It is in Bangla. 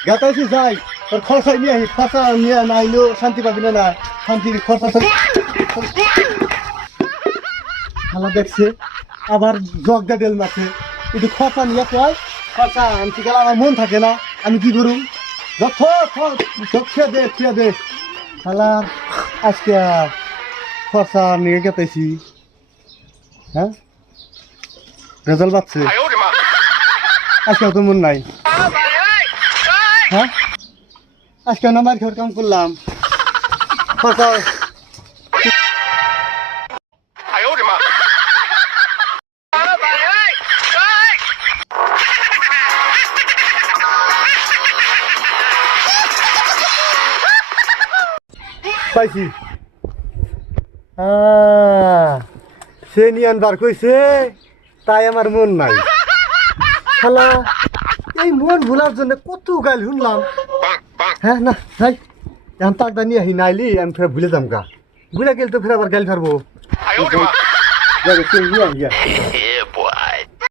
গাতাইছি যাই তোর খরচা নিয়ে আহি খরচা নিয়ে না আইলেও শান্তি পাবি না শান্তির খরচা খালা দেখছে আবার জগ দা ডেল মারছে একটু খরচা নিয়ে কয় খরচা আনতে গেলে আমার মন থাকে না আমি কি করুম খেয়ে দে খালা আজকে খরচা নিয়ে গেতেছি হ্যাঁ রেজাল্ট পাচ্ছে আজকেও তো মন নাই হ্যাঁ আজকে আমার ঘর কাম করলাম খরচা পাইছি সে নিয়ে আনবার কইছে তাই আমার মন নাই শালা এই মন ভুলার জন্য কত গাল শুনলাম হ্যাঁ না যাই এখন তাকটা নিয়ে আহি নাইলি আমি ফের ভুলে যাম গা ভুলে গেলে তো ফের আবার গাল ফারবো নিয়ে আহি